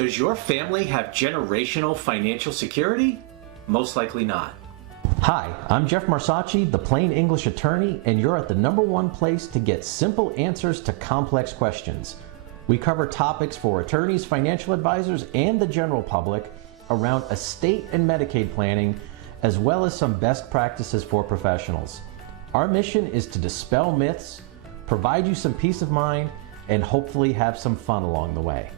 Does your family have generational financial security? Most likely not. Hi, I'm Jeff Marsacci, the Plain English Attorney, and you're at the #1 place to get simple answers to complex questions. We cover topics for attorneys, financial advisors, and the general public around estate and Medicaid planning, as well as some best practices for professionals. Our mission is to dispel myths, provide you some peace of mind, and hopefully have some fun along the way.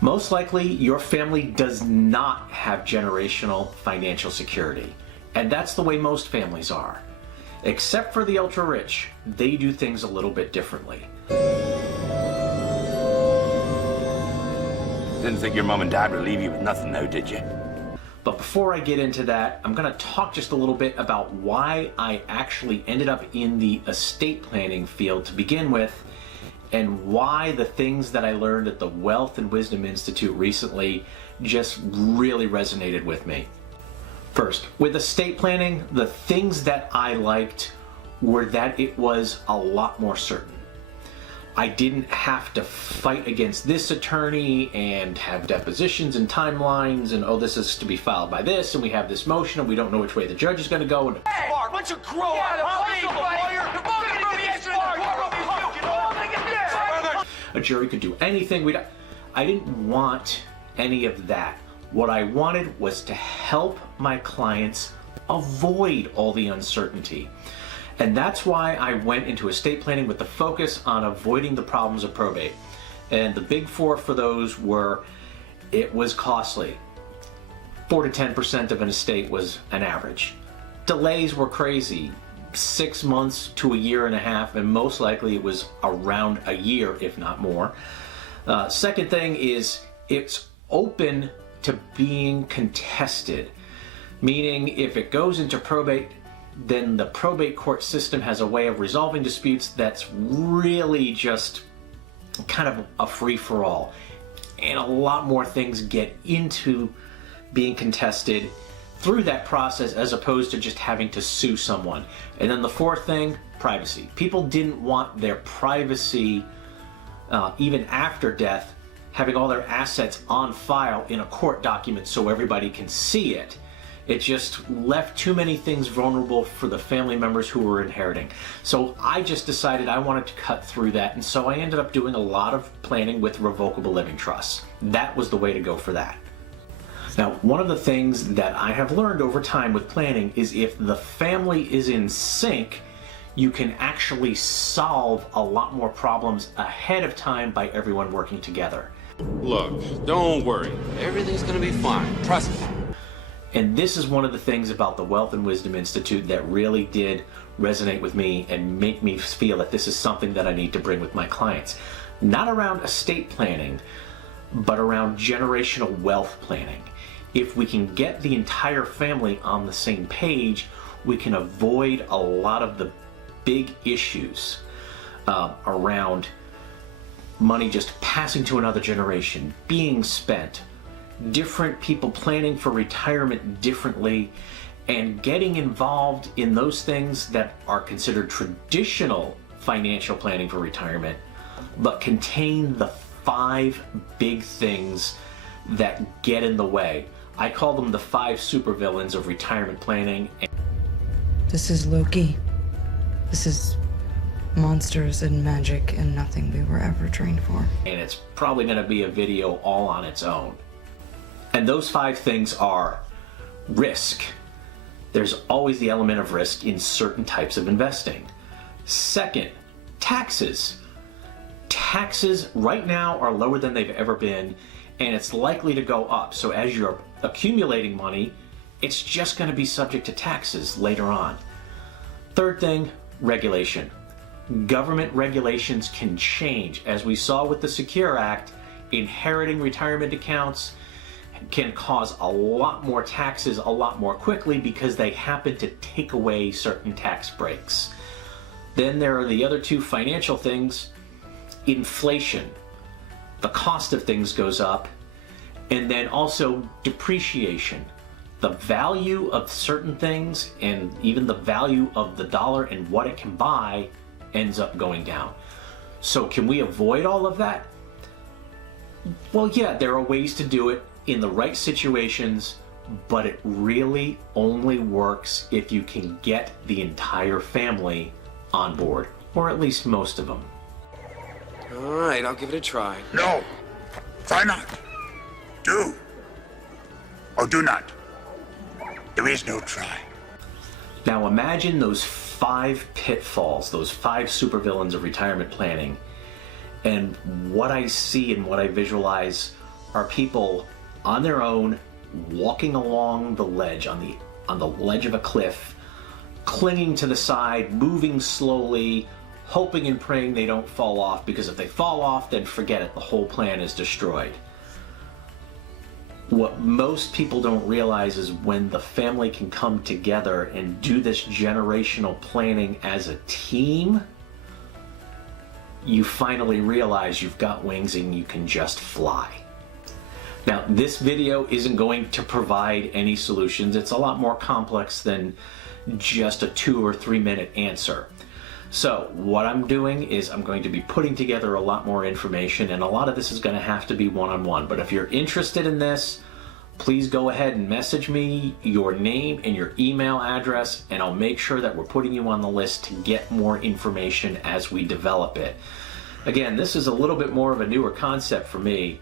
Most likely, your family does not have generational financial security. And that's the way most families are. Except for the ultra-rich, they do things a little bit differently. Didn't think your mom and dad would leave you with nothing though, did you? But before I get into that, I'm going to talk just a little bit about why I actually ended up in the estate planning field to begin with, and why the things that I learned at the Wealth and Wisdon Institute recently just really resonated with me. First, with estate planning, the things that I liked were that it was a lot more certain. I didn't have to fight against this attorney and have depositions and timelines and, oh, this is to be filed by this, and we have this motion and we don't know which way the judge is going to go. And Hey, Mark, why don't you grow up? A jury could do anything. I didn't want any of that. What I wanted was to help my clients avoid all the uncertainty. And that's why I went into estate planning with the focus on avoiding the problems of probate. And the big four for those were, it was costly. 4 to 10% of an estate was an average. Delays were crazy. 6 months to a year and a half, and most likely it was around a year, if not more. Second thing is, it's open to being contested, meaning if it goes into probate, then the probate court system has a way of resolving disputes that's really just kind of a free-for-all. And a lot more things get into being contested through that process as opposed to just having to sue someone. And then the fourth thing, privacy. People didn't want their privacy, even after death, having all their assets on file in a court document so everybody can see it. It just left too many things vulnerable for the family members who were inheriting. So I just decided I wanted to cut through that, and so I ended up doing a lot of planning with revocable living trusts. That was the way to go for that. Now, one of the things that I have learned over time with planning is if the family is in sync, you can actually solve a lot more problems ahead of time by everyone working together. Look, don't worry. Everything's gonna be fine. Trust me. And this is one of the things about the Wealth and Wisdon Institute that really did resonate with me and make me feel that this is something that I need to bring with my clients. Not around estate planning, but around generational wealth planning. If we can get the entire family on the same page, we can avoid a lot of the big issues around money just passing to another generation, being spent, different people planning for retirement differently, and getting involved in those things that are considered traditional financial planning for retirement, but contain the 5 big things that get in the way. I call them the 5 supervillains of retirement planning. This is Loki. This is monsters and magic and nothing we were ever trained for. And it's probably going to be a video all on its own. And those 5 things are risk. There's always the element of risk in certain types of investing. Second, taxes. Taxes right now are lower than they've ever been, and it's likely to go up. So as you're accumulating money, it's just going to be subject to taxes later on. Third thing, regulation. Government regulations can change. As we saw with the Secure Act, inheriting retirement accounts can cause a lot more taxes a lot more quickly because they happen to take away certain tax breaks. Then there are the other 2 financial things. Inflation. The cost of things goes up. And then also depreciation. The value of certain things and even the value of the dollar and what it can buy ends up going down. So can we avoid all of that? Well, yeah, there are ways to do it in the right situations, but it really only works if you can get the entire family on board, or at least most of them. All right, I'll give it a try. No. Try not. Do. Or do not. There is no try. Now imagine those 5 pitfalls, those 5 supervillains of retirement planning. And what I see and what I visualize are people on their own, walking along the ledge, on the ledge of a cliff, clinging to the side, moving slowly, hoping and praying they don't fall off, because if they fall off, then forget it, the whole plan is destroyed. What most people don't realize is when the family can come together and do this generational planning as a team, you finally realize you've got wings and you can just fly. Now, this video isn't going to provide any solutions. It's a lot more complex than just a 2 or 3 minute answer. So what I'm doing is I'm going to be putting together a lot more information, and a lot of this is going to have to be one-on-one. But if you're interested in this, please go ahead and message me your name and your email address, and I'll make sure that we're putting you on the list to get more information as we develop it. Again, this is a little bit more of a newer concept for me,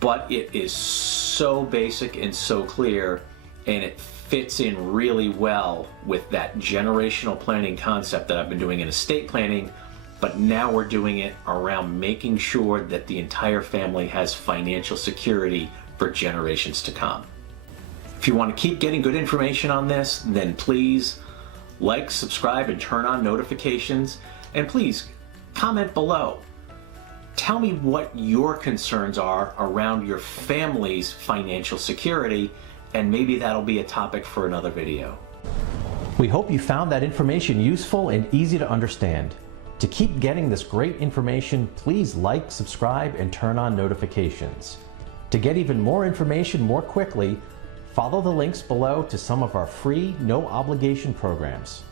but it is so basic and so clear, and it fits in really well with that generational planning concept that I've been doing in estate planning, but now we're doing it around making sure that the entire family has financial security for generations to come. If you want to keep getting good information on this, then please like, subscribe, and turn on notifications, and please comment below. Tell me what your concerns are around your family's financial security, and maybe that'll be a topic for another video. We hope you found that information useful and easy to understand. To keep getting this great information, please like, subscribe, and turn on notifications. To get even more information more quickly, follow the links below to some of our free, no obligation programs.